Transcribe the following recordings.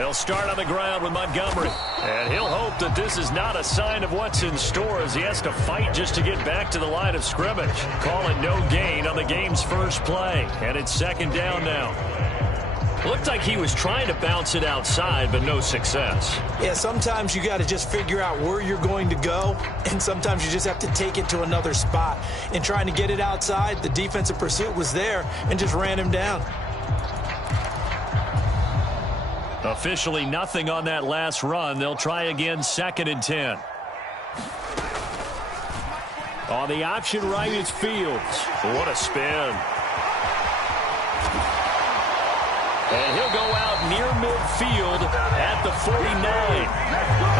They'll start on the ground with Montgomery. And he'll hope that this is not a sign of what's in store as he has to fight just to get back to the line of scrimmage. Call it no gain on the game's first play. And it's second down now. Looked like he was trying to bounce it outside, but no success. Yeah, sometimes you got to just figure out where you're going to go, and sometimes you just have to take it to another spot. In trying to get it outside, the defensive pursuit was there and just ran him down. Officially nothing on that last run. They'll try again, second and 10. On the option right is Fields. What a spin. And he'll go out near midfield at the 49.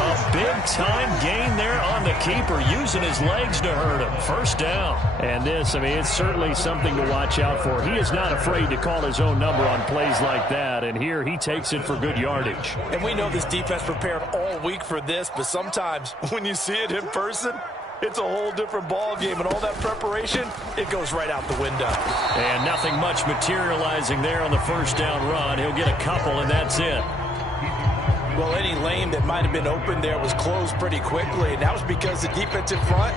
A big-time gain there on the keeper, using his legs to hurt him. First down. And this, I mean, it's certainly something to watch out for. He is not afraid to call his own number on plays like that. And here he takes it for good yardage. And we know this defense prepared all week for this, but sometimes when you see it in person, it's a whole different ball game, and all that preparation, it goes right out the window. And nothing much materializing there on the first down run. He'll get a couple, and that's it. Well, any lane that might have been open there was closed pretty quickly, and that was because the defense in front,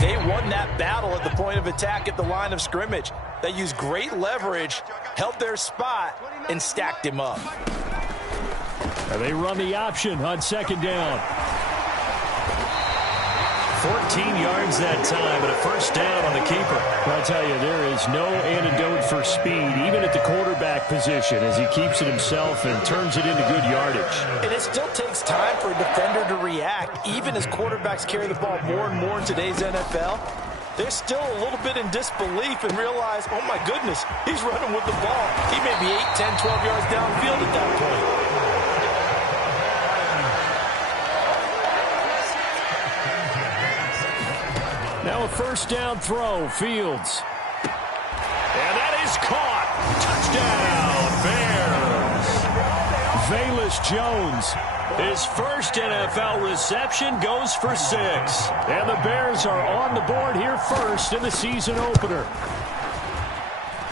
they won that battle at the point of attack at the line of scrimmage. They used great leverage, held their spot, and stacked him up. And they run the option on second down. 14 yards that time, and a first down on the keeper. I'll tell you, there is no antidote for speed, even at the quarterback position, as he keeps it himself and turns it into good yardage. And it still takes time for a defender to react, even as quarterbacks carry the ball more and more in today's NFL. They're still a little bit in disbelief and realize, oh my goodness, he's running with the ball. He may be 8, 10, 12 yards downfield at that point. Now a first down throw, Fields. And that is caught. Touchdown, Bears. Velus Jones, his first NFL reception, goes for 6. And the Bears are on the board here first in the season opener.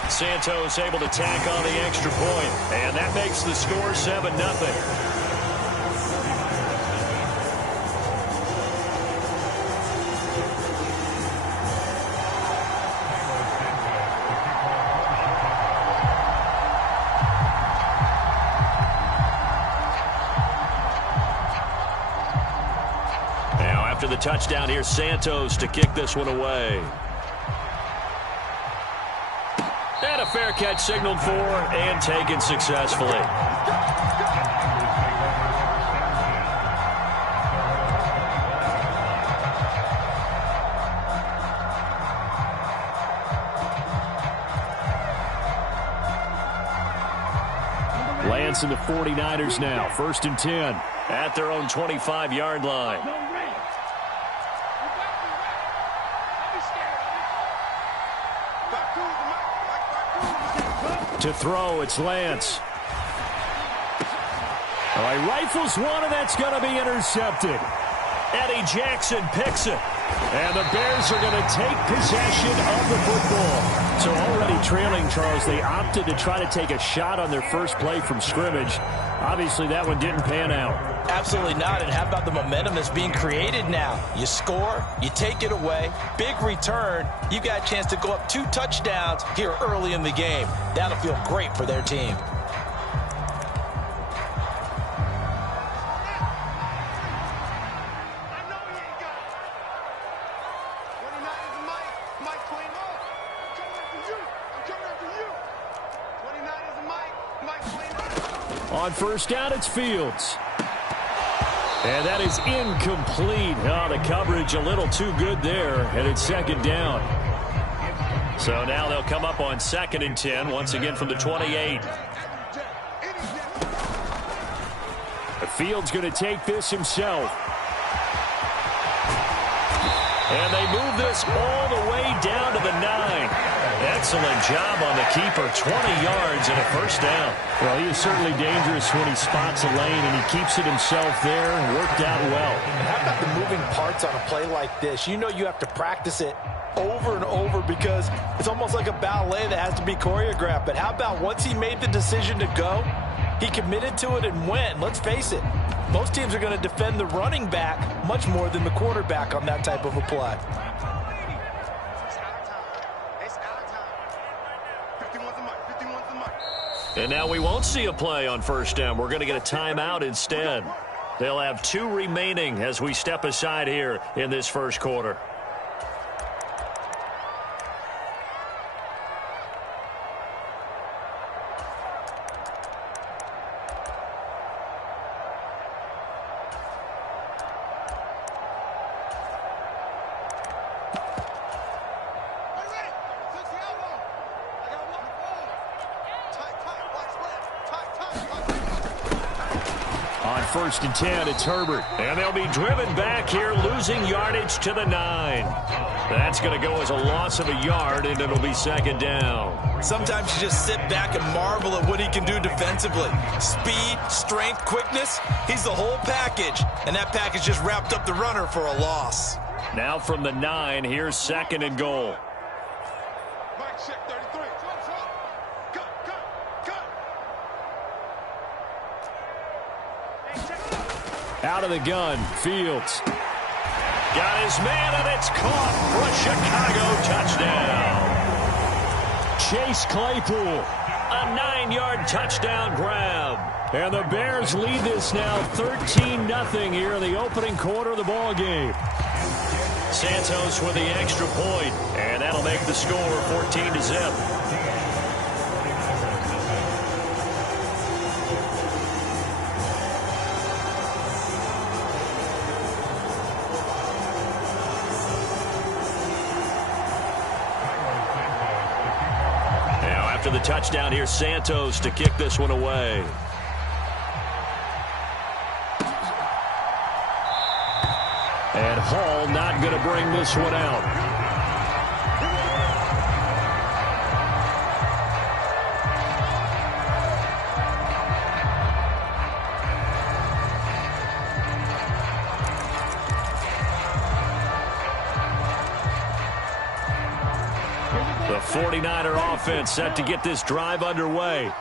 Santos able to tack on the extra point, and that makes the score 7-0. After the touchdown, here's Santos to kick this one away. And a fair catch signaled for and taken successfully. Lance and the 49ers now, first and 10 at their own 25-yard line. To throw, it's Lance. All right, rifles one, and that's going to be intercepted. Eddie Jackson picks it. And the Bears are going to take possession of the football. So already trailing, Charles, they opted to try to take a shot on their first play from scrimmage. Obviously, that one didn't pan out. Absolutely not. And how about the momentum that's being created now? You score, you take it away, big return. You got a chance to go up 2 touchdowns here early in the game. That'll feel great for their team. On first down, it's Fields. And that is incomplete. Oh, the coverage a little too good there, and it's second down. So now they'll come up on second and 10, once again from the 28. Fields going to take this himself. And they move this all the way down to the 9. Excellent job on the keeper. 20 yards and a first down. Well, he is certainly dangerous when he spots a lane, and he keeps it himself there and worked out well. And how about the moving parts on a play like this? You know you have to practice it over and over because it's almost like a ballet that has to be choreographed. But how about once he made the decision to go, He committed to it and went. Let's face it, most teams are going to defend the running back much more than the quarterback on that type of a play. And now we won't see a play on first down. We're going to get a timeout instead. They'll have 2 remaining as we step aside here in this first quarter. First and 10, it's Herbert. And they'll be driven back here, losing yardage to the 9. That's going to go as a loss of a yard, and it'll be second down. Sometimes you just sit back and marvel at what he can do defensively. Speed, strength, quickness, he's the whole package. And that package just wrapped up the runner for a loss. Now from the 9, here's second and goal. Out of the gun, Fields. Got his man, and it's caught for a Chicago touchdown. Chase Claypool, a 9-yard touchdown grab. And the Bears lead this now 13-0 here in the opening quarter of the ball game. Santos with the extra point, and that'll make the score 14-0. The touchdown here, Santos to kick this one away. And Hall not going to bring this one out. The 49er offense set to get this drive underway.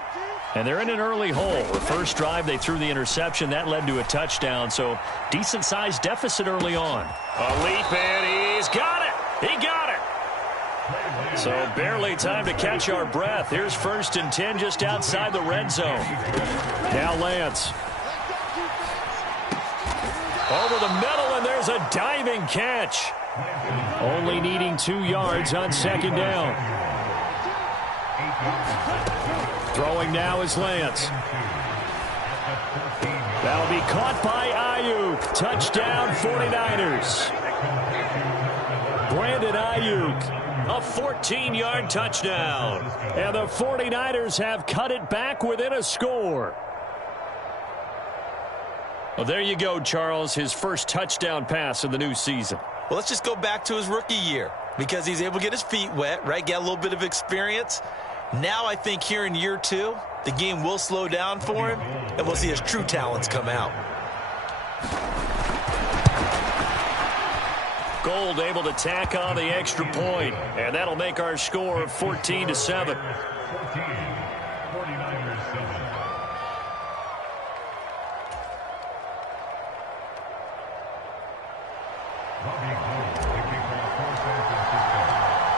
And they're in an early hole. The first drive, they threw the interception. That led to a touchdown, so decent-sized deficit early on. A leap, and he's got it. He got it. So barely time to catch our breath. Here's first and 10 just outside the red zone. Now Lance. Over the middle, and there's a diving catch. Only needing 2 yards on second down. Throwing now is Lance. That'll be caught by Ayuk. Touchdown 49ers. Brandon Ayuk, a 14-yard touchdown. And the 49ers have cut it back within a score. Well, there you go, Charles. His first touchdown pass of the new season. Well, let's just go back to his rookie year because he's able to get his feet wet, right? Get a little bit of experience. Now I think here in year 2, the game will slow down for him, and we'll see his true talents come out. Gold able to tack on the extra point, and that'll make our score 14-7.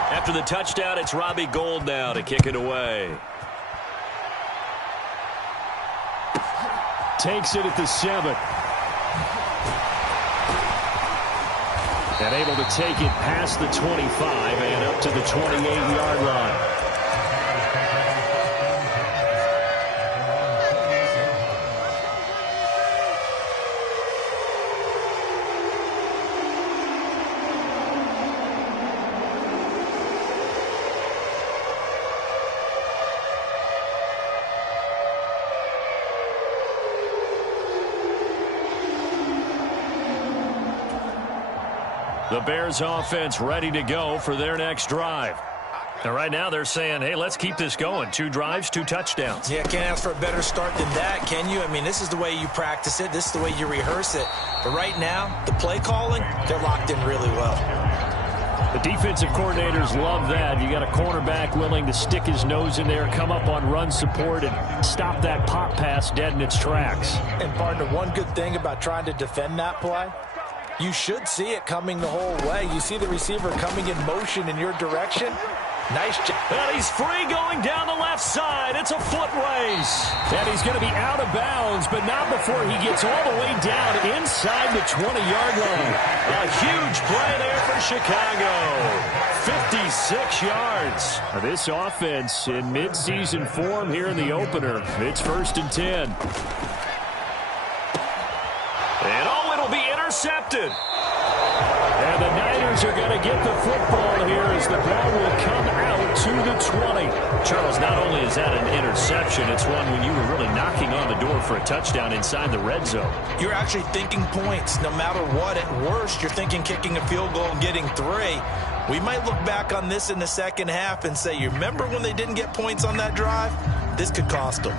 After the touchdown, it's Robbie Gould now to kick it away. Takes it at the 7. And able to take it past the 25 and up to the 28-yard line. The Bears offense ready to go for their next drive. And right now they're saying, hey, let's keep this going. 2 drives, 2 touchdowns. Yeah, can't ask for a better start than that, can you? I mean, this is the way you practice it. This is the way you rehearse it. But right now, the play calling, they're locked in really well. The defensive coordinators love that. You got a cornerback willing to stick his nose in there, come up on run support, and stop that pop pass dead in its tracks. And, partner, one good thing about trying to defend that play, you should see it coming the whole way. You see the receiver coming in motion in your direction. Nice job. And he's free going down the left side. It's a foot race. And he's going to be out of bounds, but not before he gets all the way down inside the 20-yard line. A huge play there for Chicago. 56 yards. This offense in midseason form here in the opener. It's 1st and 10. And it'll be intercepted. And the Niners are going to get the football here as the ball will come out to the 20. Charles, not only is that an interception, it's one when you were really knocking on the door for a touchdown inside the red zone. You're actually thinking points no matter what. At worst, you're thinking kicking a field goal and getting 3. We might look back on this in the second half and say, you remember when they didn't get points on that drive? This could cost them.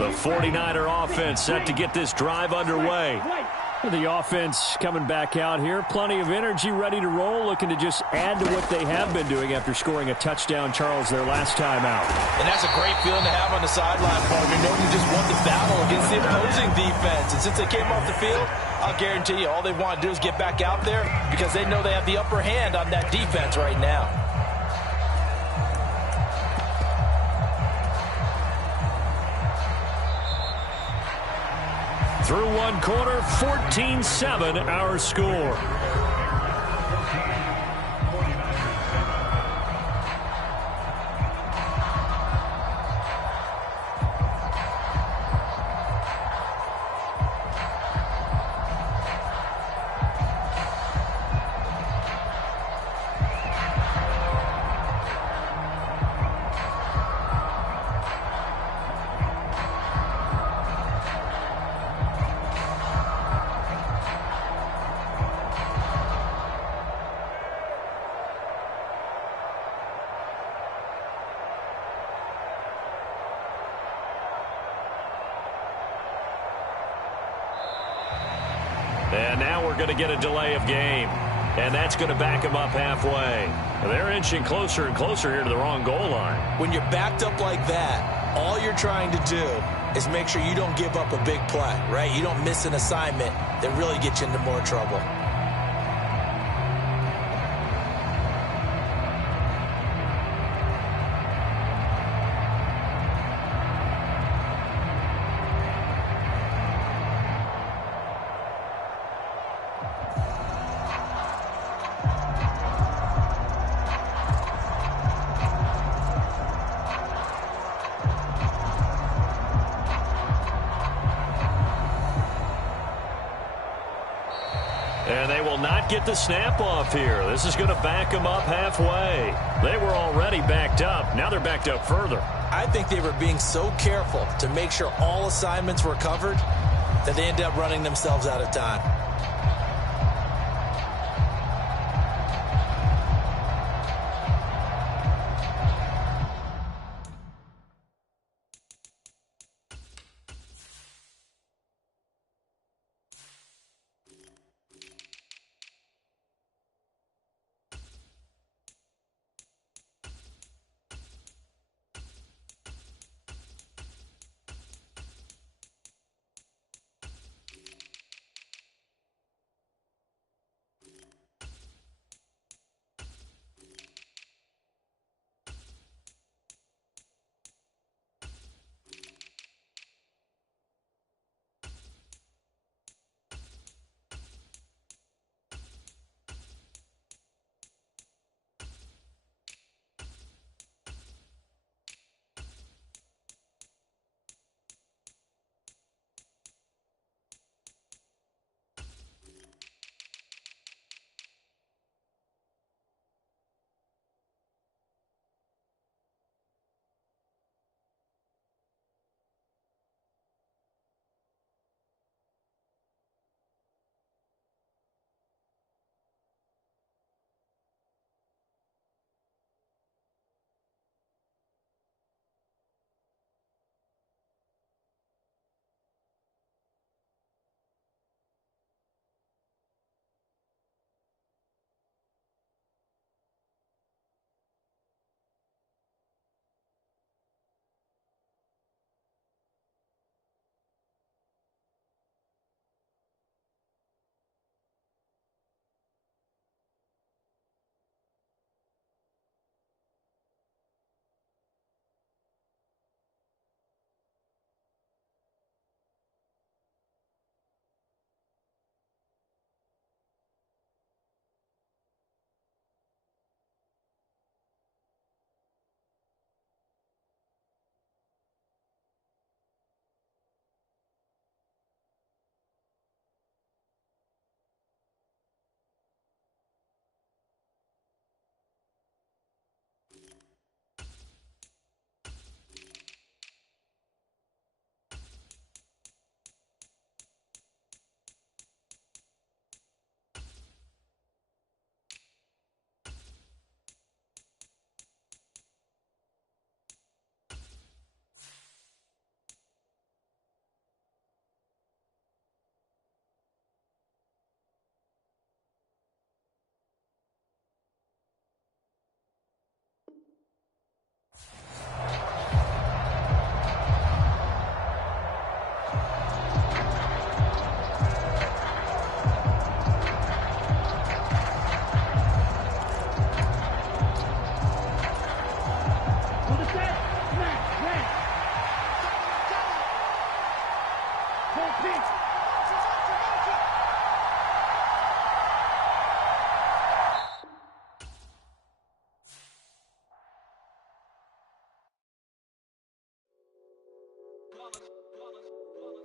The 49er offense set to get this drive underway. The offense coming back out here. Plenty of energy, ready to roll, looking to just add to what they have been doing after scoring a touchdown, Charles, their last time out. And that's a great feeling to have on the sideline, partner, knowing you just won the battle against the opposing defense. And since they came off the field, I'll guarantee you all they want to do is get back out there because they know they have the upper hand on that defense right now. Through one quarter, 14-7 our score. And now we're going to get a delay of game. And that's going to back them up halfway. They're inching closer and closer here to the wrong goal line. When you're backed up like that, all you're trying to do is make sure you don't give up a big play, right? You don't miss an assignment that really gets you into more trouble. And they will not get the snap off here. This is going to back them up halfway. They were already backed up. Now they're backed up further. I think they were being so careful to make sure all assignments were covered that they ended up running themselves out of time.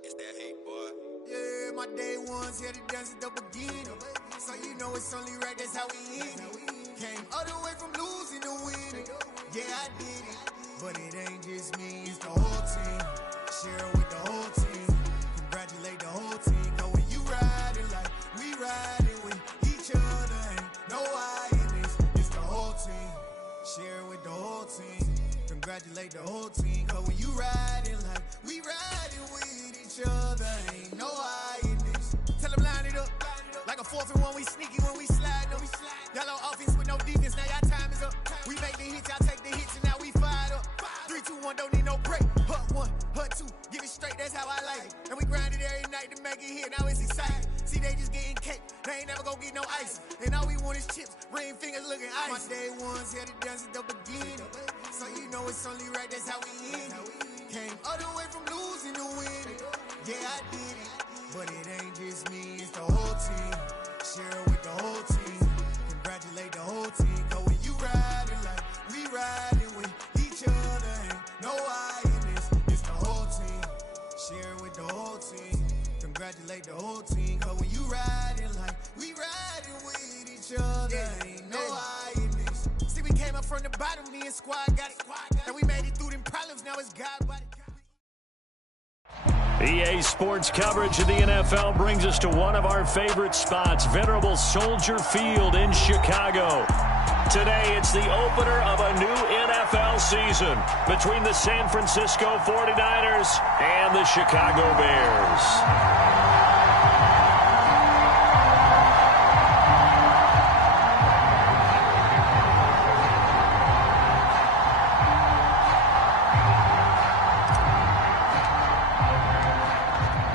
It's that hate, boy. Yeah, my day ones here to dance at the beginning. So you know it's only right, that's how we end it. Came all the way from losing to winning. Yeah, I did it. But it ain't just me, it's the whole team. Share with the whole team. Congratulate the whole team. Cause when you riding like we riding with each other, ain't no I in this. It's the whole team. Share with the whole team. Congratulate the whole team. Cause when you riding like we riding with each other, ain't no I in this. Tell them line it up. Like a 4th and 1, we sneaky when we slide up. Yellow offense with no defense, now y'all time is up. We make the hits, y'all take the hits, and now we fired up. 3, 2, 1, don't need no break. Hut 1, hut 2, give it straight, that's how I like it. And we grind it every night to make it hit, now it's exciting. See, they just getting cake, they ain't never gonna get no ice. And all we want is chips, ring fingers looking ice. My day ones here to dance at the beginning. So you know it's only right, that's how we end it. Came all the way from losing to winning. Yeah, I did it. But it ain't just me, it's the whole team. Share with the whole team. Congratulate the whole team. Cause when you riding like we riding with each other, ain't no I in this. It's the whole team. Share with the whole team. Congratulate the whole team. Cause when you riding like we riding with each other, ain't no I in this. See, we came up from the bottom, me and squad got it. And we made it through them problems, now it's God body. EA Sports coverage of the NFL brings us to one of our favorite spots, venerable Soldier Field in Chicago. Today, it's the opener of a new NFL season between the San Francisco 49ers and the Chicago Bears.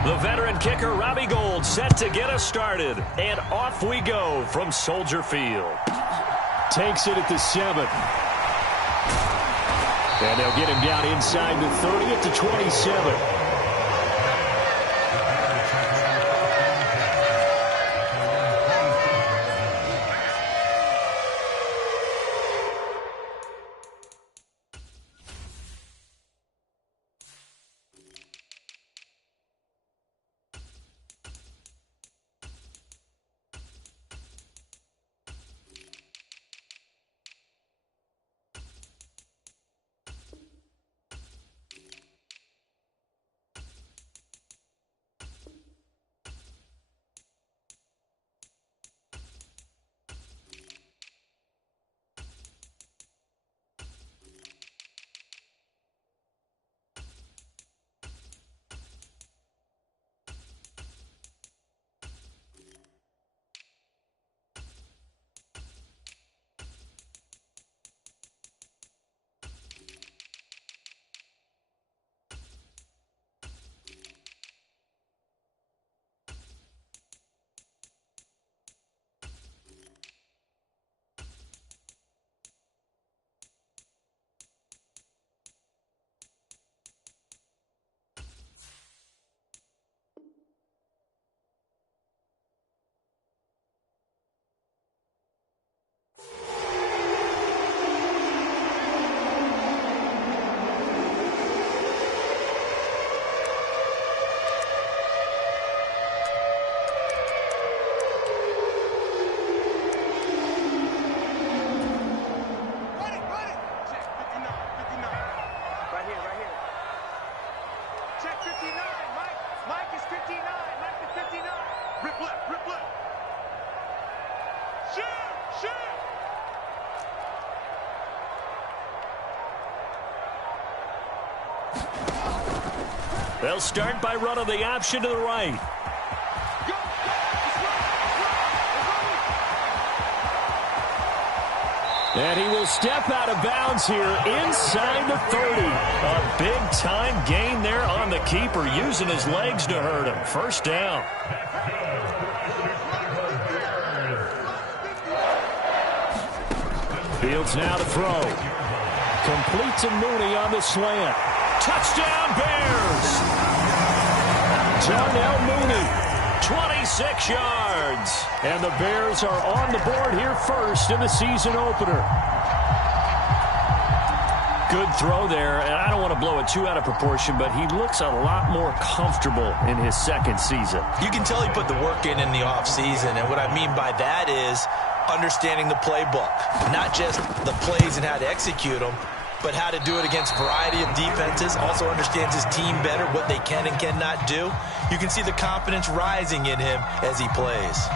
The veteran kicker, Robbie Gould, set to get us started. And off we go from Soldier Field. Takes it at the 7. And they'll get him down inside the 30 at the 27. They'll start by running the option to the right. And he will step out of bounds here inside the 30. A big-time gain there on the keeper, using his legs to hurt him. First down. Fields now to throw. Complete to Mooney on the slant. Touchdown, Bears! Darnell Mooney, 26 yards. And the Bears are on the board here first in the season opener. Good throw there, and I don't want to blow it too out of proportion, but he looks a lot more comfortable in his second season. You can tell he put the work in the offseason, and what I mean by that is understanding the playbook. Not just the plays and how to execute them, but how to do it against a variety of defenses. Also understands his team better, what they can and cannot do. You can see the confidence rising in him as he plays.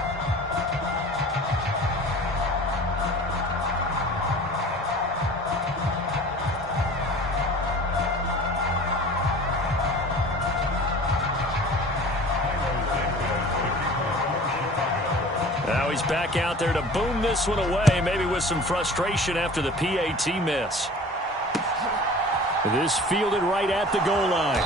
Now he's back out there to boom this one away, maybe with some frustration after the PAT miss. This fielded right at the goal line.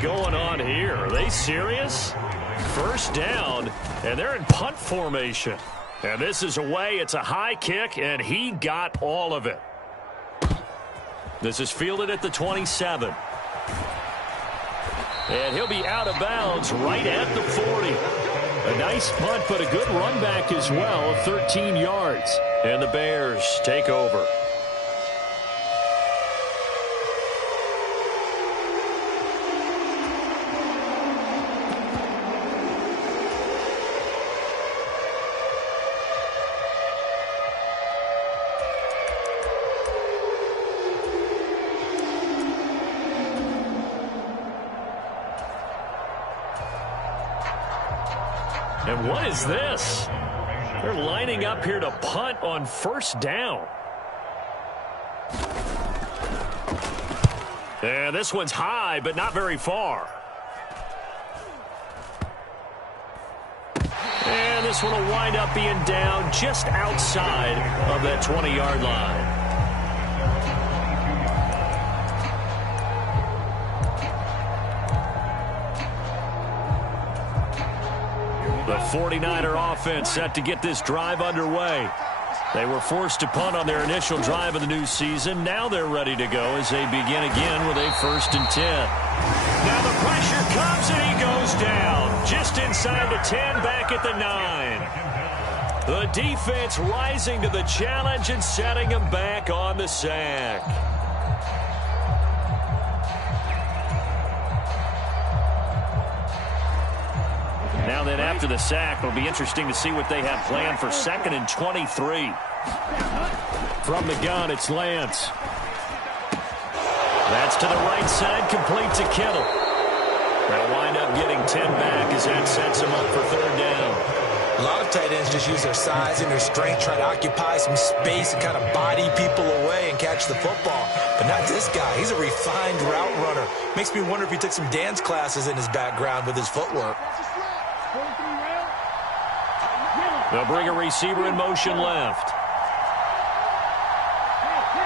Going on here? Are they serious? First down, and they're in punt formation. And this is away. It's a high kick, and he got all of it. This is fielded at the 27. And he'll be out of bounds right at the 40. A nice punt, but a good run back as well, 13 yards. And the Bears take over. And what is this? They're lining up here to punt on first down. And this one's high, but not very far. And this one will wind up being down just outside of that 20-yard line. The 49er offense set to get this drive underway. They were forced to punt on their initial drive of the new season. Now they're ready to go as they begin again with a 1st and 10. Now the pressure comes and he goes down. Just inside the 10, back at the 9. The defense rising to the challenge and setting him back on the sack. Now then, after the sack, it'll be interesting to see what they have planned for 2nd and 23. From the gun, it's Lance. That's to the right side, complete to Kittle. They'll wind up getting 10 back as that sets them up for 3rd down. A lot of tight ends just use their size and their strength, try to occupy some space and kind of body people away and catch the football. But not this guy. He's a refined route runner. Makes me wonder if he took some dance classes in his background with his footwork. They'll bring a receiver in motion left.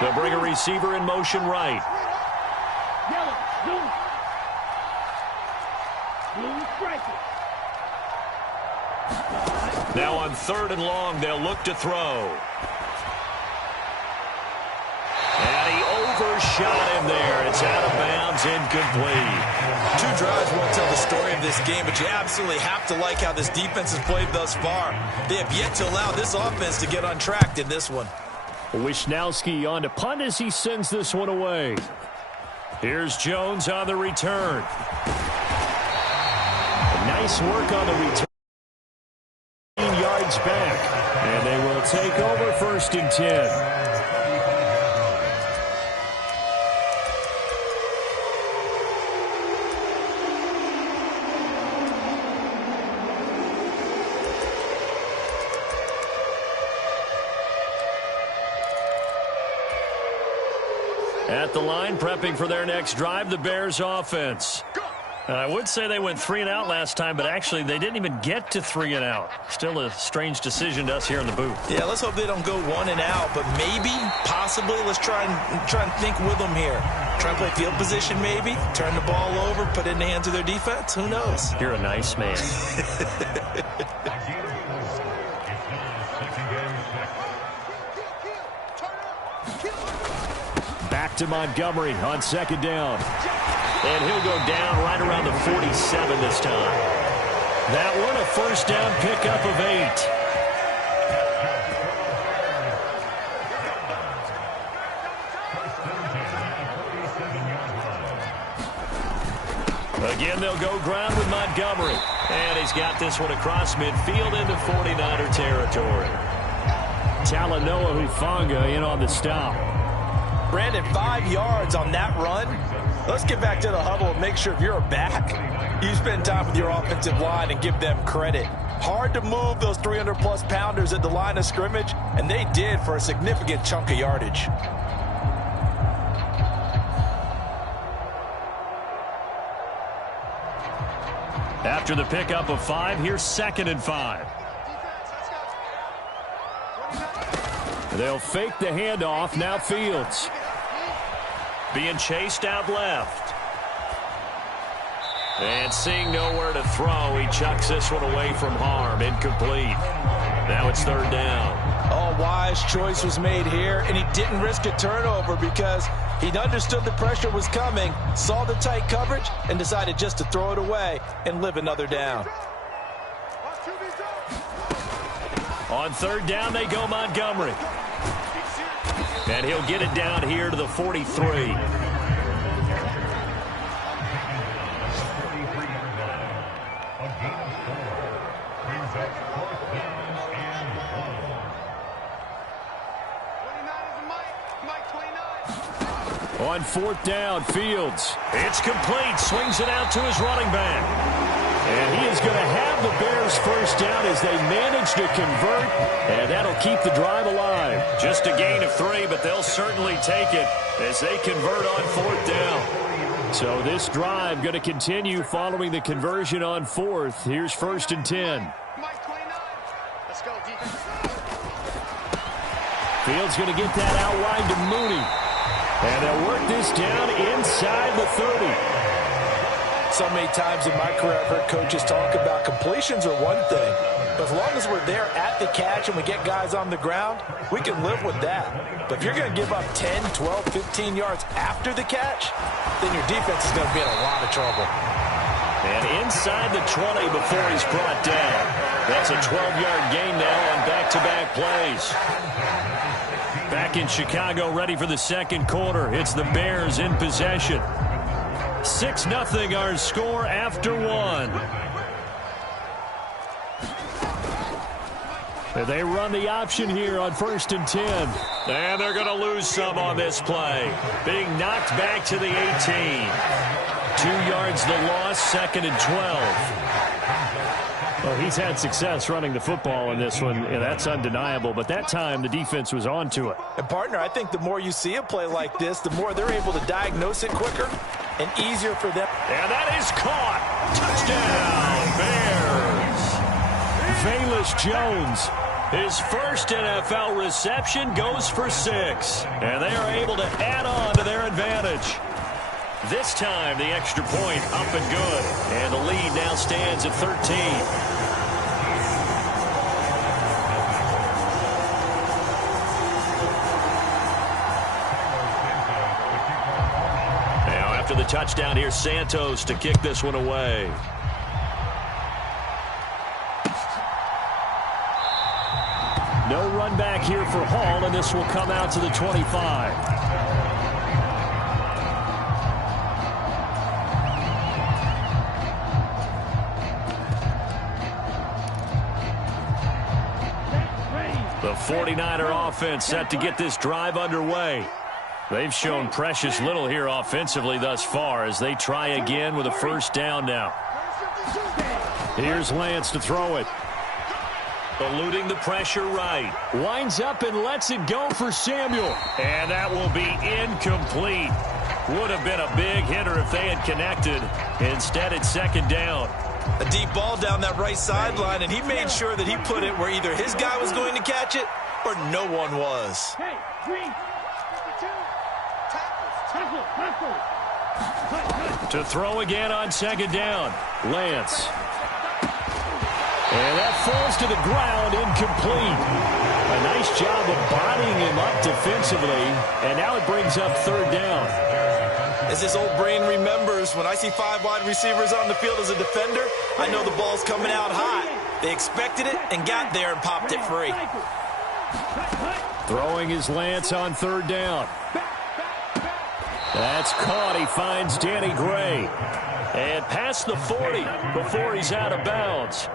They'll bring a receiver in motion right. Now on 3rd and long, they'll look to throw. And he overshot him there. It's out of bounds, incomplete. 2 drives won't tell the story of this game, but you absolutely have to like how this defense has played thus far. They have yet to allow this offense to get on track in this one. Wisnowski on to punt as he sends this one away. Here's Jones on the return. Nice work on the return. Yards back, and they will take over 1st and 10. At the line, prepping for their next drive, the Bears offense. And I would say they went 3 and out last time, but actually they didn't even get to 3 and out. Still a strange decision to us here in the booth. Yeah, let's hope they don't go 1 and out, but maybe, possibly, let's try and think with them here. Try and play field position maybe, turn the ball over, put it in the hands of their defense. Who knows? You're a nice man. Back to Montgomery on 2nd down. And he'll go down right around the 47 this time. That one a 1st down pickup of 8. Again, they'll go ground with Montgomery. And he's got this one across midfield into 49er territory. Talanoa Hufanga in on the stop. Brandon, 5 yards on that run. Let's get back to the huddle and make sure if you're a back, you spend time with your offensive line and give them credit. Hard to move those 300-plus pounders at the line of scrimmage, and they did for a significant chunk of yardage. After the pickup of 5, here's 2nd and 5. They'll fake the handoff. Now Fields. Being chased out left. And seeing nowhere to throw, he chucks this one away from harm. Incomplete. Now it's 3rd down. Oh, wise choice was made here, and he didn't risk a turnover because he understood the pressure was coming, saw the tight coverage, and decided just to throw it away and live another down. On 3rd down, they go Montgomery. And he'll get it down here to the 43. On 4th down, Fields. It's complete. Swings it out to his running back. And he is going to have the Bears 1st down as they manage to convert. And that'll keep the drive alive. Just a gain of 3, but they'll certainly take it as they convert on 4th down. So this drive going to continue following the conversion on 4th. Here's 1st and 10. Let's go, defense. Fields going to get that out wide to Mooney. And they'll work this down inside the 30. So many times in my career I've heard coaches talk about completions are one thing. But as long as we're there at the catch and we get guys on the ground, we can live with that. But if you're going to give up 10, 12, 15 yards after the catch, then your defense is going to be in a lot of trouble. And inside the 20 before he's brought down. That's a 12-yard gain now on back-to-back plays. Back in Chicago, ready for the 2nd quarter. It's the Bears in possession. 6-0 our score after 1. They run the option here on 1st and 10. And they're going to lose some on this play. Being knocked back to the 18. 2 yards the loss, 2nd and 12. Well, he's had success running the football in this one, and that's undeniable. But that time, the defense was on to it. And, partner, I think the more you see a play like this, the more they're able to diagnose it quicker and easier for them. And that is caught. Touchdown, Bears. Velus Jones, his 1st NFL reception, goes for 6. And they are able to add on to their advantage. This time, the extra point up and good. And the lead now stands at 13. Now, after the touchdown, here's Santos to kick this one away. No run back here for Hall, and this will come out to the 25. The 49er offense set to get this drive underway. They've shown precious little here offensively thus far as they try again with a 1st down now. Here's Lance to throw it. Eluding the pressure right. Winds up and lets it go for Samuel. And that will be incomplete. Would have been a big hitter if they had connected. Instead, it's second down. A deep ball down that right sideline, and he made sure that he put it where either his guy was going to catch it or no one was. To throw again on second down. Lance. And that falls to the ground, incomplete. A nice job of bodying him up defensively, and now it brings up third down. As his old brain remembers, when I see 5 wide receivers on the field as a defender, I know the ball's coming out hot. They expected it and got there and popped it free. Throwing his Lance on third down. That's caught. He finds Danny Gray. And past the 40 before he's out of bounds.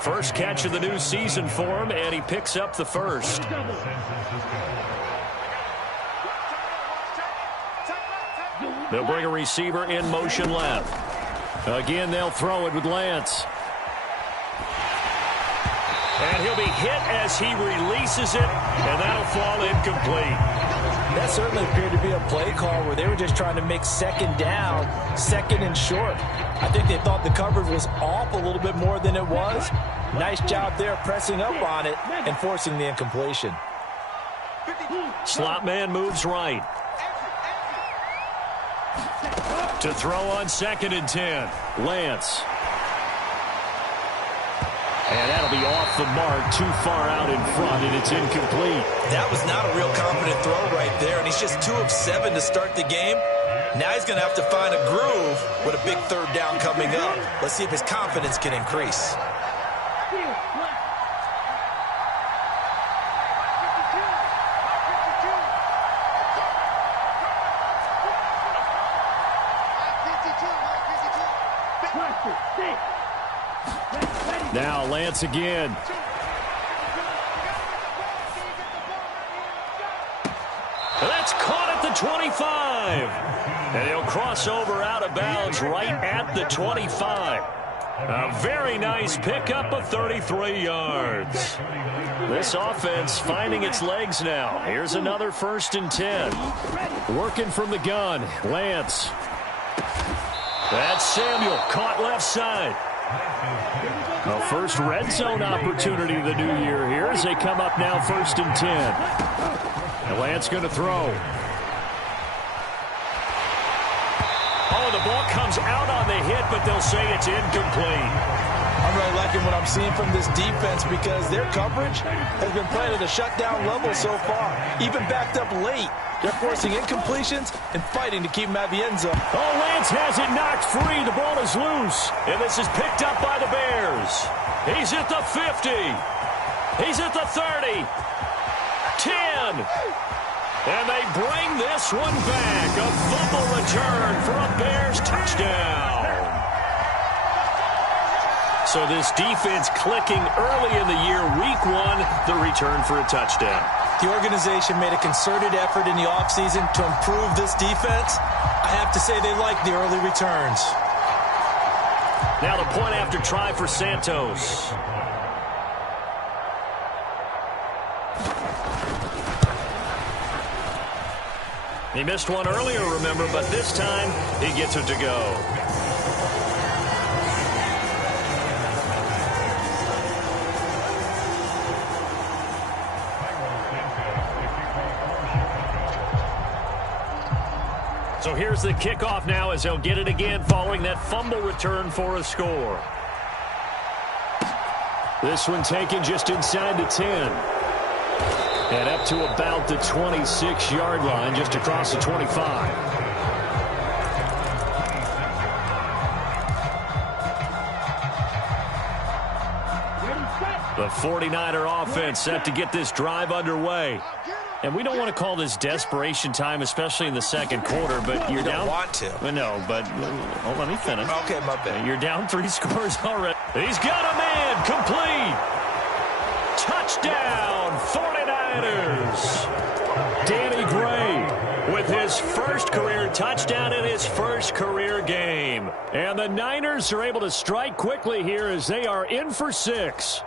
First catch of the new season for him, and he picks up the first. They'll bring a receiver in motion left. Again, they'll throw it with Lance. And he'll be hit as he releases it, and that'll fall incomplete. That certainly appeared to be a play call where they were just trying to make second down, second and short. I think they thought the coverage was off a little bit more than it was. Nice job there pressing up on it and forcing the incompletion. Slot man moves right. To throw on second and 10. Lance. And that'll be off the mark, too far out in front, and it's incomplete. That was not a real confident throw right there, and he's just 2 of 7 to start the game. Now he's going to have to find a groove with a big third down coming up. Let's see if his confidence can increase. Now Lance again. That's caught at the 25. And he'll cross over out of bounds right at the 25. A very nice pickup of 33 yards. This offense finding its legs now. Here's another 1st and 10. Working from the gun. Lance. That's Samuel. Caught left side. A first red zone opportunity of the new year here as they come up now 1st and 10. And Lance going to throw. Oh, the ball comes out on the hit, but they'll say it's incomplete. I'm really liking what I'm seeing from this defense because their coverage has been playing at a shutdown level so far. Even backed up late. They're forcing incompletions and fighting to keep them at the end zone. Oh, Lance has it knocked free. The ball is loose. And this is picked up by the Bears. He's at the 50. He's at the 30. 10. And they bring this one back. A fumble return for a Bears touchdown. So this defense clicking early in the year. Week 1, the return for a touchdown. The organization made a concerted effort in the offseason to improve this defense. I have to say they like the early returns. Now the point after try for Santos. He missed one earlier, remember, but this time he gets it to go. So here's the kickoff now as they'll get it again following that fumble return for a score. This one taken just inside the 10. And up to about the 26-yard line, just across the 25. The 49er offense set to get this drive underway. And we don't want to call this desperation time, especially in the second quarter, but you're down. You don't want to. No, but let me finish. Okay, my bad. You're down 3 scores already. He's got a man, complete. Touchdown, 49ers. Danny Gray with his first career touchdown in his first career game. And the Niners are able to strike quickly here as they are in for 6.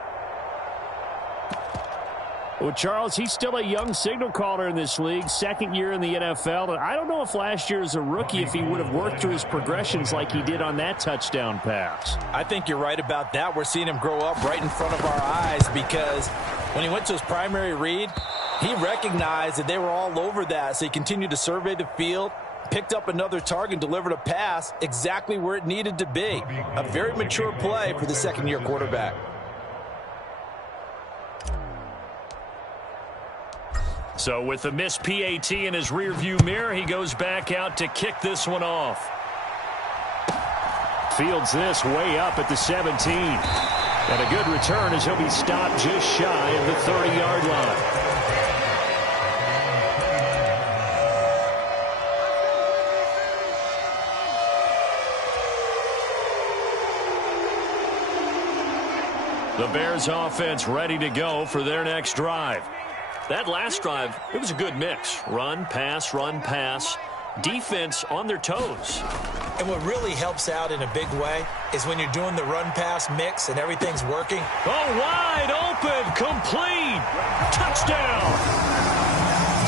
Well, Charles, he's still a young signal caller in this league, second year in the NFL. And I don't know if last year as a rookie, if he would have worked through his progressions like he did on that touchdown pass. I think you're right about that. We're seeing him grow up right in front of our eyes because when he went to his primary read, he recognized that they were all over that. So he continued to survey the field, picked up another target, delivered a pass exactly where it needed to be. A very mature play for the second-year quarterback. So with the missed PAT in his rearview mirror, he goes back out to kick this one off. Fields this way up at the 17. And a good return as he'll be stopped just shy of the 30-yard line. The Bears offense ready to go for their next drive. That last drive, it was a good mix. Run, pass, defense on their toes. And what really helps out in a big way is when you're doing the run-pass mix and everything's working. Oh, wide open, complete, touchdown.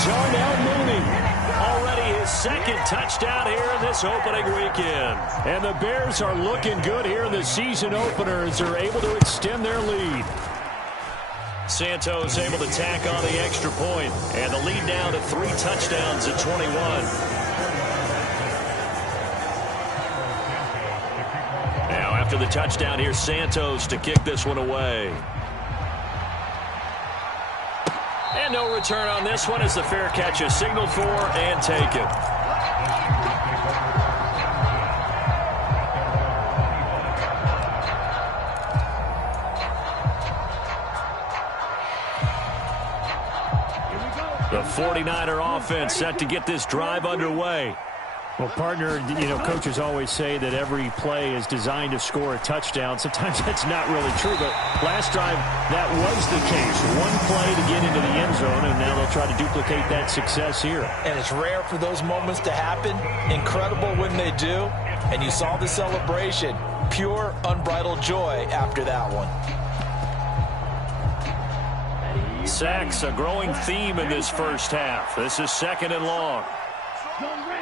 Darnell Mooney, already his second touchdown here in this opening weekend. And the Bears are looking good here in the season opener as they're able to extend their lead. Santos able to tack on the extra point, and the lead now to 3 touchdowns at 21. Now after the touchdown, here's Santos to kick this one away. And no return on this one as the fair catch is signaled for and taken. The 49er offense set to get this drive underway. Well, partner, coaches always say that every play is designed to score a touchdown. Sometimes that's not really true, but last drive, that was the case. One play to get into the end zone, and now they'll try to duplicate that success here. And it's rare for those moments to happen. Incredible when they do. And you saw the celebration. Pure, unbridled joy after that one. Sacks, a growing theme in this first half. This is second and long.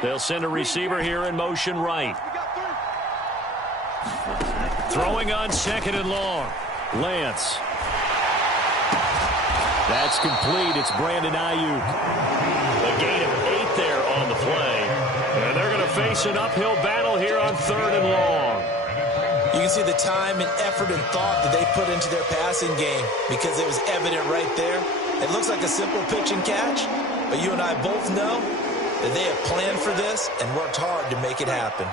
They'll send a receiver here in motion right. Throwing on second and long. Lance. That's complete. It's Brandon Ayuk. A gain of 8 there on the play. And they're going to face an uphill battle here on third and long. You can see the time and effort and thought that they put into their passing game because it was evident right there. It looks like a simple pitch and catch, but you and I both know that they have planned for this and worked hard to make it happen.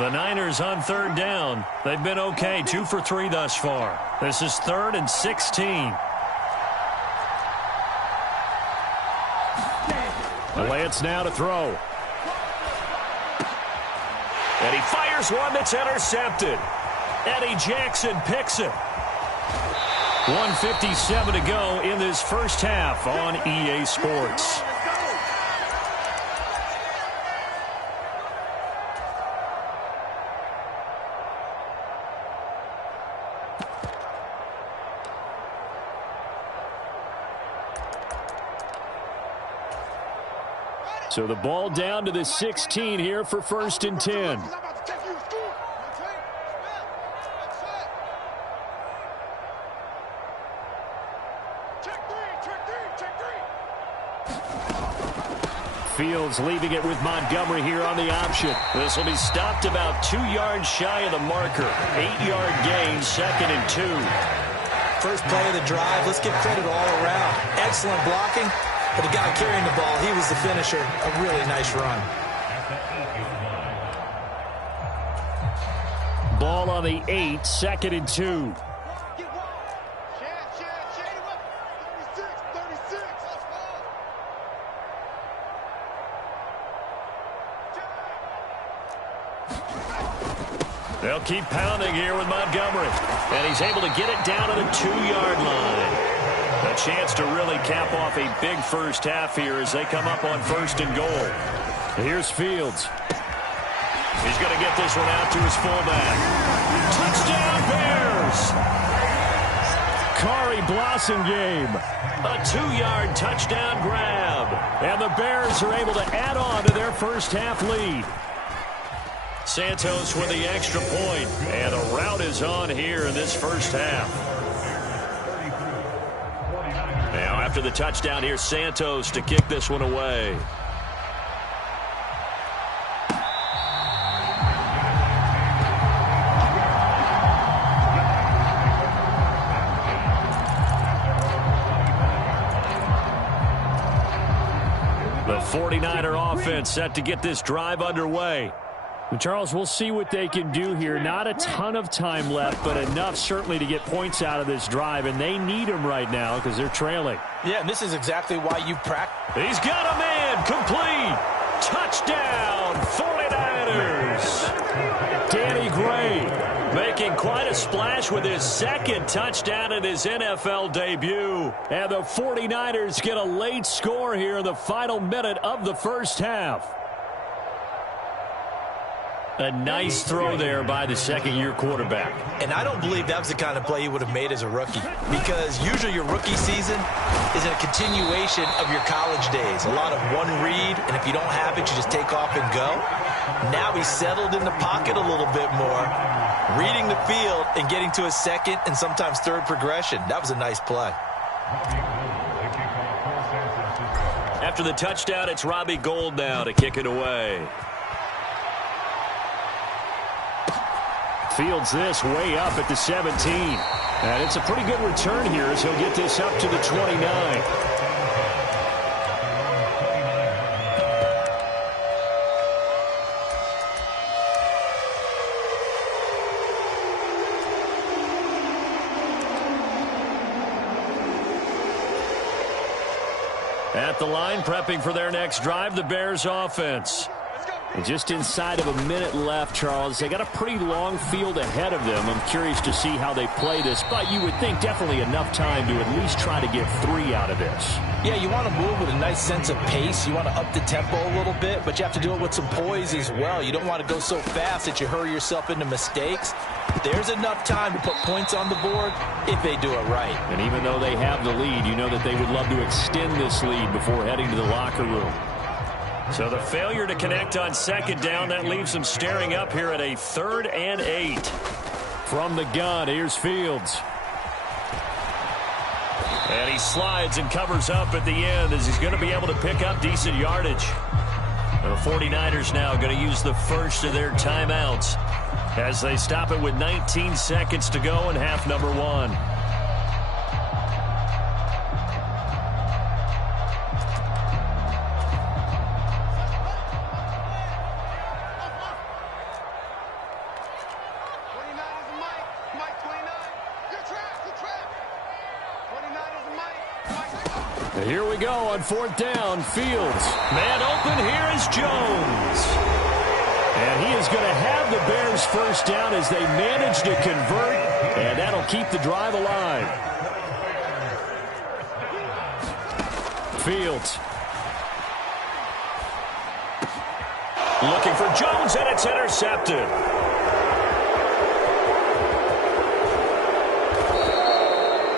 The Niners on third down. They've been okay, 2 for 3 thus far. This is 3rd and 16. Lance now to throw. And he fires one that's intercepted. Eddie Jackson picks it. 1:57 to go in this first half on EA Sports. So the ball down to the 16 here for 1st and 10. Fields leaving it with Montgomery here on the option. This will be stopped about 2 yards shy of the marker. 8-yard gain, 2nd and 2. First play of the drive. Let's give credit all around. Excellent blocking. But the guy carrying the ball, he was the finisher. A really nice run. Ball on the 8, 2nd and 2. They'll keep pounding here with Montgomery. And he's able to get it down to the 2-yard line. A chance to really cap off a big first half here as they come up on 1st and goal. Here's Fields. He's going to get this one out to his fullback. Touchdown, Bears! Cherry Blossom game. A 2-yard touchdown grab. And the Bears are able to add on to their first half lead. Santos with the extra point. And a rout is on here in this first half. Now after the touchdown, here's Santos to kick this one away. The 49er offense set to get this drive underway. And Charles, we'll see what they can do here. Not a ton of time left, but enough certainly to get points out of this drive, and they need them right now because they're trailing. Yeah, and this is exactly why you practice. He's got a man complete. Touchdown, 49ers. Danny Gray making quite a splash with his second touchdown in his NFL debut. And the 49ers get a late score here in the final minute of the first half. A nice throw there by the second-year quarterback. And I don't believe that was the kind of play he would have made as a rookie, because usually your rookie season is a continuation of your college days. A lot of one read, and if you don't have it, you just take off and go. Now he's settled in the pocket a little bit more, reading the field and getting to his second and sometimes third progression. That was a nice play. After the touchdown, it's Robbie Gould now to kick it away. Fields this way up at the 17. And it's a pretty good return here as he'll get this up to the 29. At the line, prepping for their next drive, the Bears offense. And just inside of a minute left, Charles. They got a pretty long field ahead of them. I'm curious to see how they play this, but you would think definitely enough time to at least try to get 3 out of this. Yeah, you want to move with a nice sense of pace. You want to up the tempo a little bit, but you have to do it with some poise as well. You don't want to go so fast that you hurry yourself into mistakes. There's enough time to put points on the board if they do it right. And even though they have the lead, you know that they would love to extend this lead before heading to the locker room. So the failure to connect on second down, that leaves them staring up here at a 3rd and 8. From the gun, here's Fields. And he slides and covers up at the end as he's going to be able to pick up decent yardage. The 49ers now going to use the first of their timeouts as they stop it with 19 seconds to go in half number 1. Here we go on 4th down. Fields. Man open, here is Jones. And he is going to have the Bears first down as they manage to convert, and that'll keep the drive alive. Fields. Looking for Jones, and it's intercepted.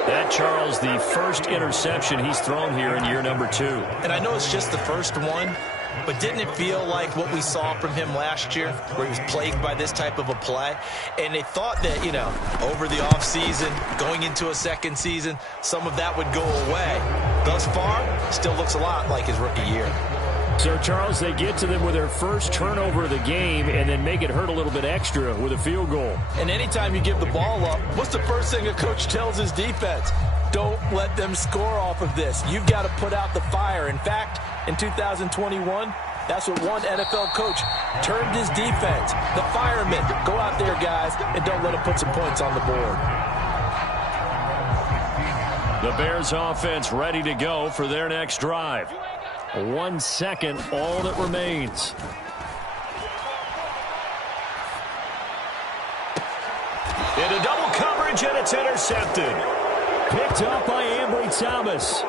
That, Charles, the first interception he's thrown here in year number 2. And I know it's just the first one, but didn't it feel like what we saw from him last year, where he was plagued by this type of a play? And they thought that, you know, over the offseason, going into a second season, some of that would go away. Thus far, still looks a lot like his rookie year. So, Charles, they get to them with their first turnover of the game and then make it hurt a little bit extra with a field goal. And anytime you give the ball up, what's the first thing a coach tells his defense? Don't let them score off of this. You've got to put out the fire. In fact, in 2021, that's what one NFL coach termed his defense. The firemen. Go out there, guys, and don't let them put some points on the board. The Bears offense ready to go for their next drive. 1 second, all that remains. Into double coverage, and it's intercepted. Picked up by Ambry Thomas.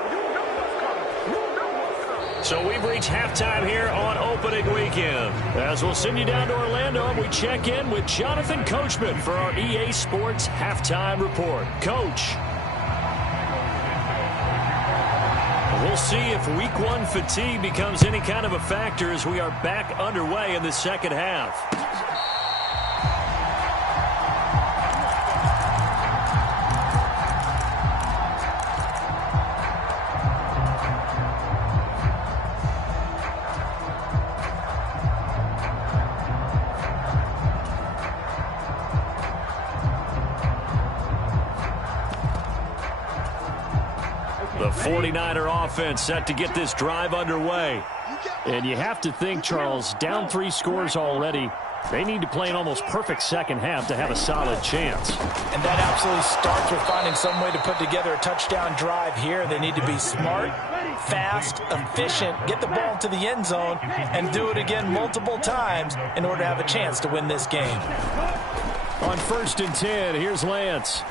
So we've reached halftime here on opening weekend. As we'll send you down to Orlando, and we check in with Jonathan Coachman for our EA Sports Halftime Report. Coach. We'll see if week one fatigue becomes any kind of a factor as we are back underway in the second half. The 49er offense set to get this drive underway. And you have to think, Charles, down 3 scores already. They need to play an almost perfect second half to have a solid chance. And that absolutely starts with finding some way to put together a touchdown drive here. They need to be smart, fast, efficient, get the ball to the end zone, and do it again multiple times in order to have a chance to win this game. On 1st and 10, here's Lance.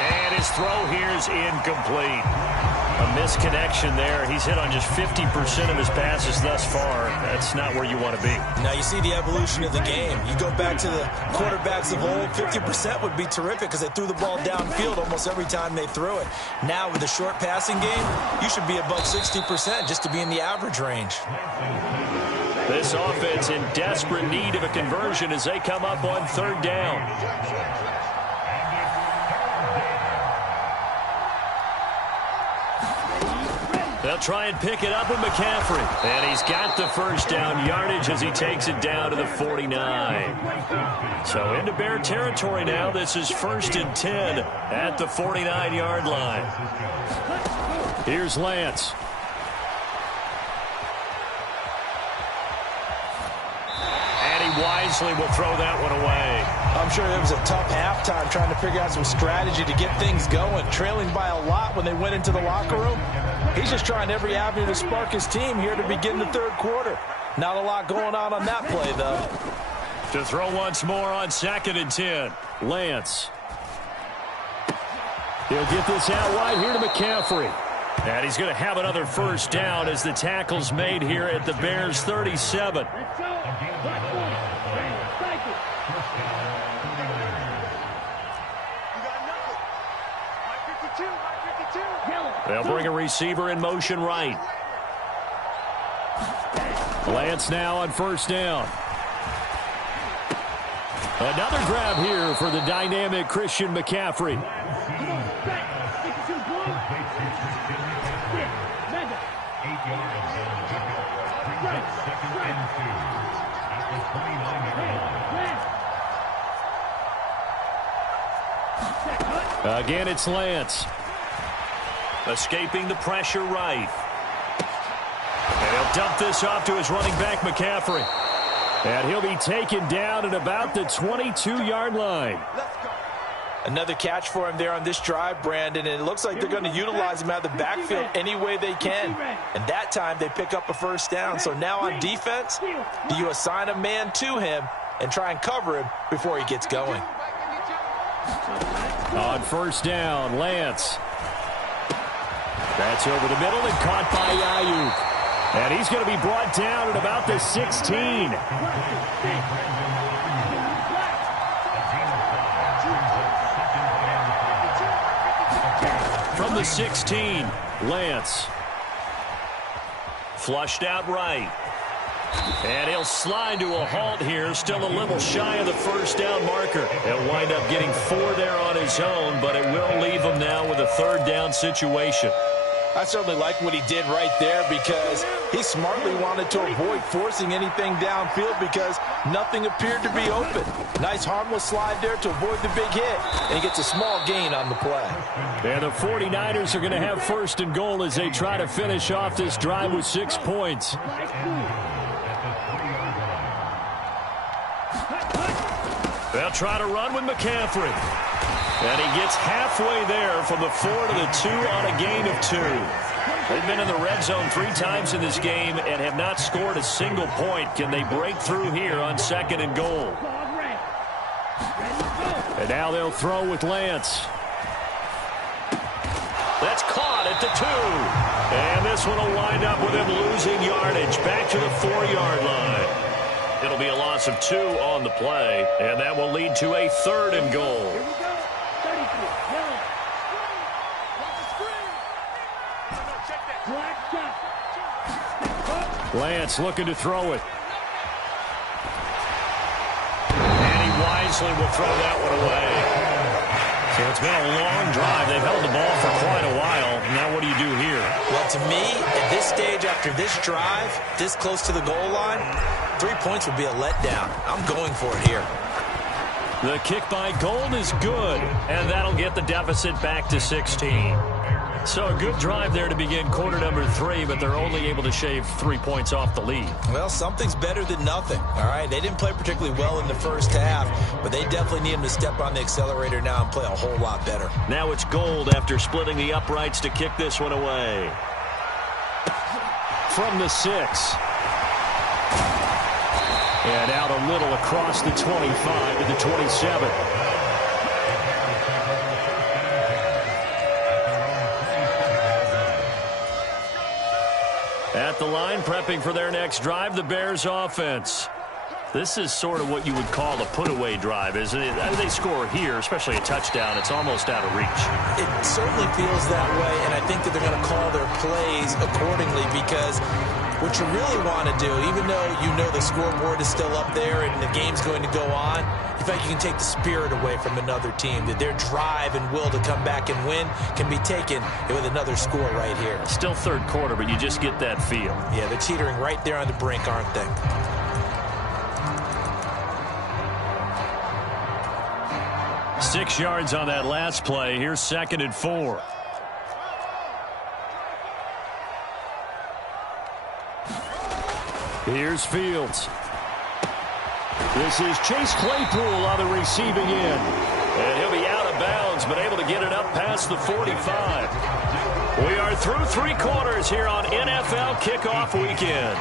And his throw here is incomplete. A misconnection there. He's hit on just 50% of his passes thus far. That's not where you want to be. Now you see the evolution of the game. You go back to the quarterbacks of old, 50% would be terrific because they threw the ball downfield almost every time they threw it. Now with the short passing game, you should be above 60% just to be in the average range. This offense in desperate need of a conversion as they come up on 3rd down. They'll try and pick it up with McCaffrey. And he's got the 1st down yardage as he takes it down to the 49. So into Bear territory now. This is 1st and 10 at the 49-yard line. Here's Lance. And he wisely will throw that one away. I'm sure it was a tough halftime trying to figure out some strategy to get things going. Trailing by a lot when they went into the locker room. He's just trying every avenue to spark his team here to begin the 3rd quarter. Not a lot going on that play, though. To throw once more on 2nd and 10. Lance. He'll get this out wide here to McCaffrey. And he's going to have another 1st down as the tackle's made here at the Bears' 37. They'll bring a receiver in motion right. Lance now on 1st down. Another grab here for the dynamic Christian McCaffrey. Again, it's Lance. Escaping the pressure right. And he'll dump this off to his running back, McCaffrey. And he'll be taken down at about the 22-yard line. Another catch for him there on this drive, Brandon, and it looks like they're going to utilize him out of the backfield any way they can. And that time they pick up a 1st down. So now on defense, do you assign a man to him and try and cover him before he gets going? On 1st down, Lance. That's over the middle and caught by Ayuk. And he's going to be brought down at about the 16. From the 16, Lance. Flushed out right. And he'll slide to a halt here, still a little shy of the 1st down marker. He'll wind up getting 4 there on his own, but it will leave him now with a 3rd down situation. I certainly like what he did right there because he smartly wanted to avoid forcing anything downfield because nothing appeared to be open. Nice harmless slide there to avoid the big hit, and he gets a small gain on the play. And the 49ers are going to have 1st and goal as they try to finish off this drive with 6 points. They'll try to run with McCaffrey. And he gets halfway there from the 4 to the 2 on a gain of 2. They've been in the red zone 3 times in this game and have not scored a single point. Can they break through here on 2nd and goal? And now they'll throw with Lance. That's caught at the 2. And this one will wind up with him losing yardage back to the 4-yard line. It'll be a loss of 2 on the play, and that will lead to a 3rd and goal. Lance looking to throw it. And he wisely will throw that one away. So it's been a long drive. They've held the ball for quite a while. Now what do you do here? Well, to me, at this stage, after this drive, this close to the goal line, 3 points would be a letdown. I'm going for it here. The kick by Gold is good, and that'll get the deficit back to 16. So a good drive there to begin quarter number 3, but they're only able to shave 3 points off the lead. Well, something's better than nothing, all right? They didn't play particularly well in the first half, but they definitely need them to step on the accelerator now and play a whole lot better. Now it's Gold after splitting the uprights to kick this one away. From the 6. And out a little across the 25 to the 27. At the line, prepping for their next drive, the Bears offense. This is sort of what you would call a put-away drive, isn't it? They score here, especially a touchdown. It's almost out of reach. It certainly feels that way, and I think that they're going to call their plays accordingly because what you really want to do, even though you know the scoreboard is still up there and the game's going to go on, in fact, you can take the spirit away from another team. That their drive and will to come back and win can be taken with another score right here. Still third quarter, but you just get that feel. Yeah, they're teetering right there on the brink, aren't they? Six yards on that last play. Here's 2nd and 4. Here's Fields. This is Chase Claypool on the receiving end. And he'll be out of bounds, but able to get it up past the 45. We are through 3 quarters here on NFL Kickoff Weekend.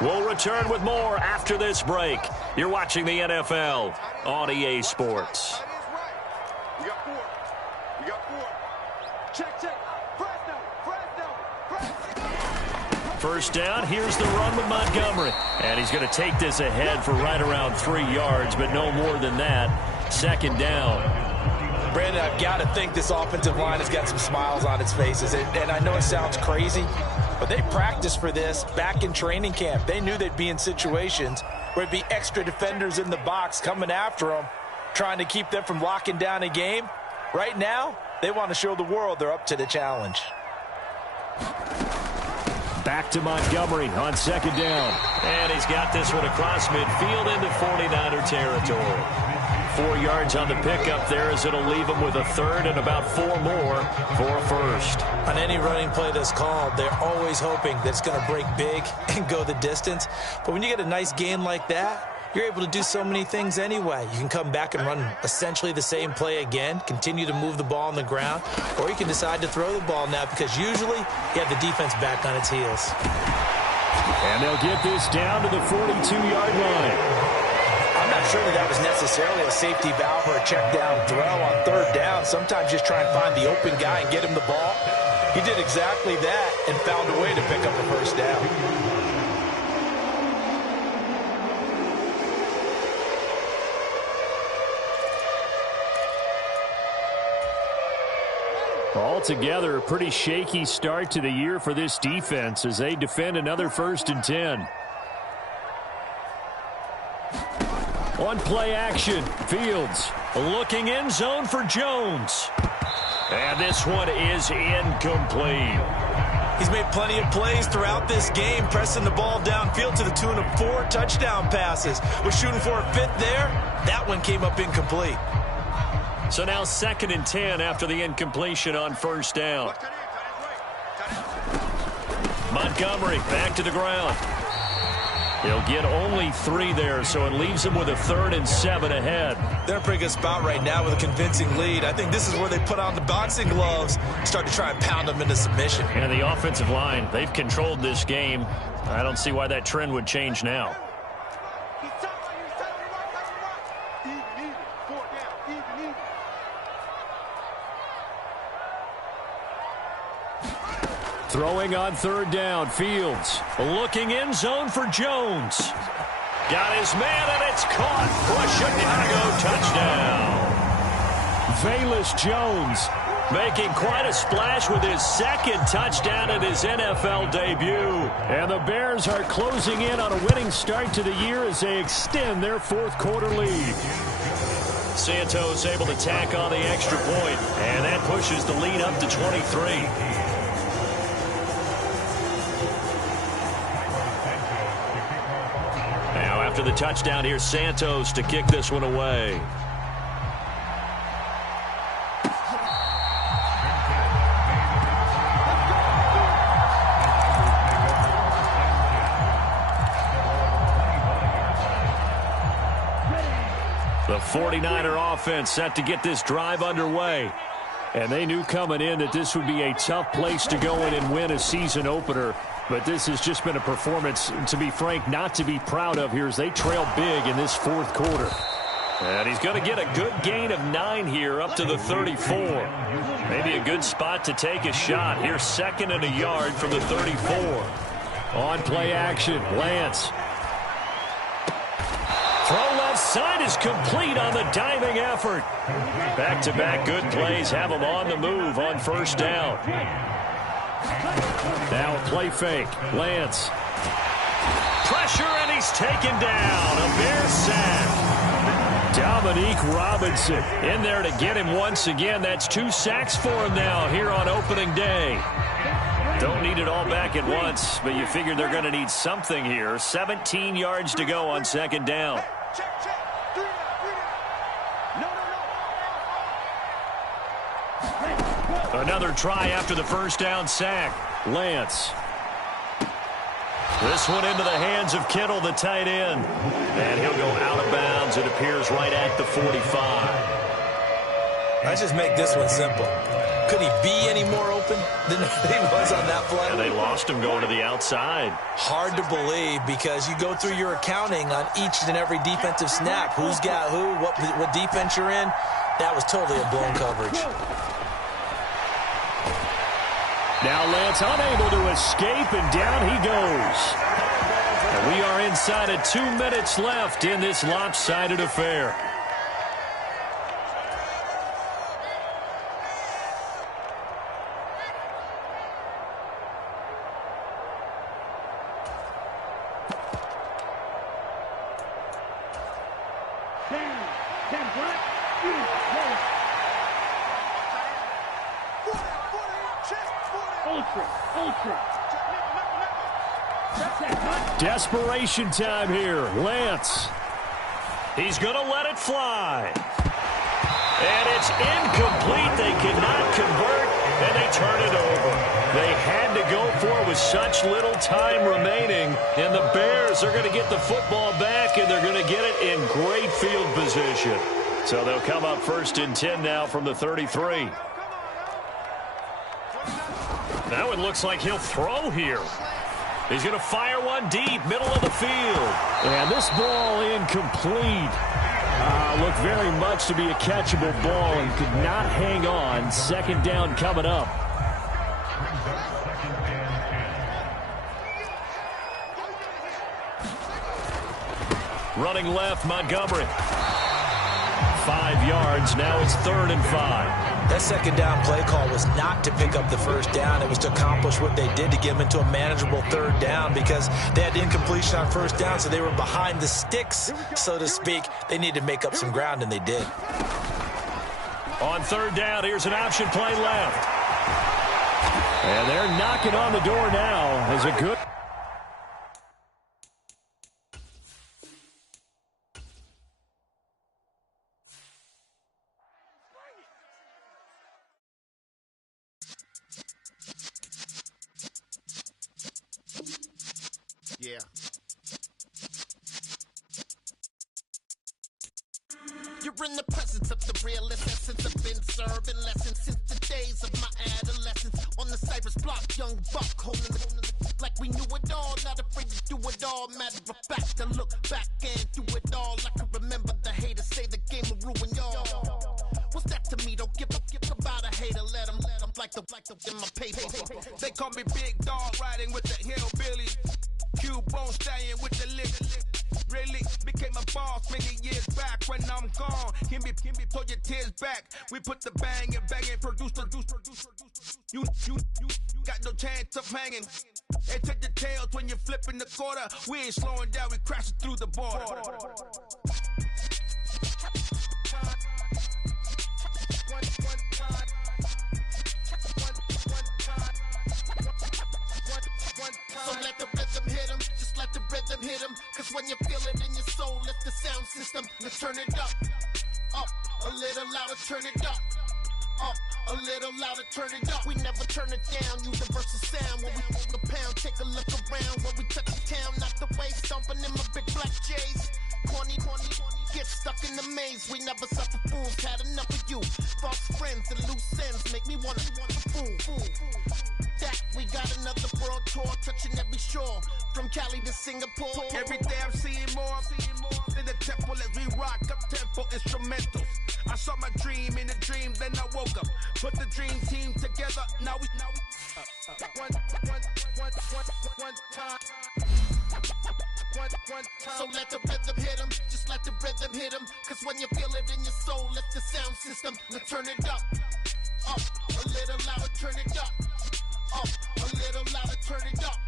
We'll return with more after this break. You're watching the NFL on EA Sports. We got 4. We got 4. Check. First down, here's the run with Montgomery. And he's going to take this ahead for right around 3 yards, but no more than that. 2nd down. Brandon, I've got to think this offensive line has got some smiles on its faces. And I know it sounds crazy, but they practiced for this back in training camp. They knew they'd be in situations where it'd be extra defenders in the box coming after them, trying to keep them from locking down a game. Right now, they want to show the world they're up to the challenge. Back to Montgomery on 2nd down. And he's got this one across midfield into 49er territory. 4 yards on the pickup there as it'll leave him with a 3rd and about 4 more for a 1st. On any running play that's called, they're always hoping that it's going to break big and go the distance. But when you get a nice gain like that, you're able to do so many things anyway. You can come back and run essentially the same play again, continue to move the ball on the ground, or you can decide to throw the ball now because usually you have the defense back on its heels. And they'll get this down to the 42-yard line. I'm not sure that was necessarily a safety valve or a check down throw on 3rd down. Sometimes just try and find the open guy and get him the ball. He did exactly that and found a way to pick up a 1st down. Altogether, a pretty shaky start to the year for this defense as they defend another 1st and 10. On play action, Fields looking in zone for Jones. And this one is incomplete. He's made plenty of plays throughout this game, pressing the ball downfield to the tune of 4 touchdown passes. Was shooting for a 5th there. That one came up incomplete. So now 2nd and 10 after the incompletion on 1st down. Montgomery back to the ground. He'll get only 3 there, so it leaves him with a 3rd and 7 ahead. They're in a pretty good spot right now with a convincing lead. I think this is where they put on the boxing gloves, start to try and pound them into submission. And the offensive line, they've controlled this game. I don't see why that trend would change now. Throwing on 3rd down, Fields looking in zone for Jones. Got his man, and it's caught for a Chicago touchdown. Velus Jones making quite a splash with his second touchdown in his NFL debut. And the Bears are closing in on a winning start to the year as they extend their fourth quarter lead. Santos able to tack on the extra point, and that pushes the lead up to 23. Now after the touchdown, here's Santos to kick this one away. The 49er offense set to get this drive underway. And they knew coming in that this would be a tough place to go in and win a season opener. But this has just been a performance, to be frank, not to be proud of here as they trail big in this fourth quarter. And he's going to get a good gain of 9 here up to the 34. Maybe a good spot to take a shot. Here's 2nd and a yard from the 34. On play action, Lance. Throw left side is complete on the diving effort. Back-to-back good plays have him on the move on first down. Now a play fake. Lance. Pressure, and he's taken down. A Bears sack. Dominique Robinson in there to get him once again. That's 2 sacks for him now here on opening day. Don't need it all back at once, but you figure they're going to need something here. 17 yards to go on second down. Another try after the first down sack. Lance. This one into the hands of Kittle, the tight end. And he'll go out of bounds. It appears right at the 45. Let's just make this one simple. Could he be any more open than he was on that play? And they lost him going to the outside. Hard to believe because you go through your accounting on each and every defensive snap. Who's got who, what defense you're in. That was totally a blown coverage. Now Lance unable to escape, and down he goes. And we are inside of 2 minutes left in this lopsided affair. Desperation time here. Lance. He's going to let it fly. And it's incomplete. They cannot convert, and they turn it over. They had to go for it with such little time remaining. And the Bears are going to get the football back, and they're going to get it in great field position. So they'll come up 1st and 10 now from the 33. Now it looks like he'll throw here. He's going to fire one deep, middle of the field. And this ball incomplete. Looked very much to be a catchable ball and could not hang on. Second down coming up. Running left, Montgomery. 5 yards. Now it's 3rd and 5. That second down play call was not to pick up the first down. It was to accomplish what they did to get them into a manageable 3rd down because they had incompletion on first down, so they were behind the sticks, so to speak. They needed to make up some ground, and they did. On 3rd down, here's an option play left. And they're knocking on the door now as a good... Yeah. You're in the presence of the realest essence. I've been serving lessons since the days of my adolescence. On the Cypress block, young buck holding the like we knew it all. Not afraid to do it all. Matter of fact, I look back and do it all. I can remember the haters say the game will ruin y'all. What's that to me? Don't give about a hater. Let them like the in my paper. They call me Big Dog, riding with the hillbillies. Cubone stallion with the lick. Really became a boss many years back. When I'm gone, can be pull your tears back. We put the bang and produce. You got no chance of hanging. And take the tails when you're flipping the quarter. We ain't slowing down, we crashing through the border. So let the rhythm hit him, just let the rhythm hit him. Cause when you feel it in your soul, lift the sound system. Now turn it up, a little louder, turn it up. A little louder, turn it up. We never turn it down, universal sound. When we move the pound, take a look around. When we touch the town, not the way, stomping in my big black J's. Corny, get stuck in the maze. We never suffer fools, had enough of you. False friends and loose ends make me wanna fool. That we got another world tour, touching every shore, from Cali to Singapore. Every day I'm seeing more in the temple as we rock up tempo instrumentals. I saw my dream in a dream, then I woke up. Put the dream team together. Now we one time. So let the rhythm hit him, just let the rhythm hit him. Cause when you feel it in your soul, lift the sound system. Now turn it up, a little louder, turn it up, a little louder, turn it up.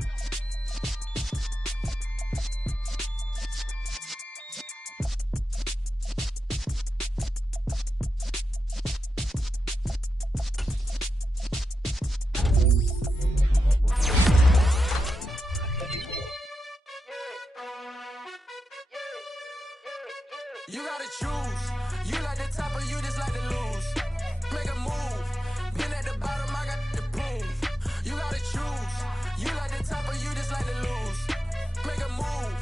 You gotta choose. You like the top or you just like to lose. Make a move. Been at the bottom, I got the proof. You gotta choose. You like the top or you just like to lose. Make a move.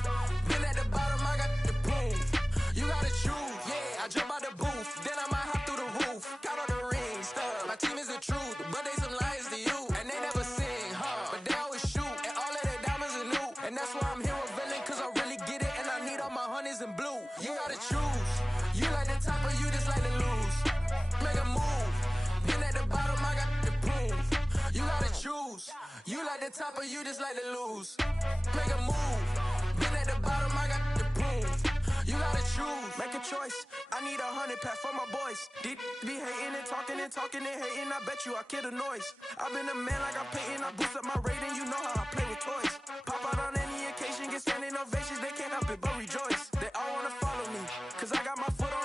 Been at the bottom, I got the proof. You gotta choose. Yeah, I jump out the booth. Then I might hop through the roof. Count on the rings, stuff. My team is the truth, but they some liars to you. And they never sing, but they always shoot. And all of their diamonds are new. And that's why I'm here revealing, cause I really get it. And I need all my honeys in blue. You gotta choose. You like the top or you just like to lose. Make a move. Been at the bottom, I got the proof. You gotta choose. You like the top or you just like to lose. Make a move. Been at the bottom, I got the proof. You gotta choose. Make a choice. I need 100 pack for my boys. Deep be hating and talking and hating. I bet you I kill the noise. I've been a man like I'm Peyton. I boost up my rating. You know how I play with toys. Pop out on any occasion, get standing ovations. They can't help it but rejoice. They all wanna follow me, cause I got my foot on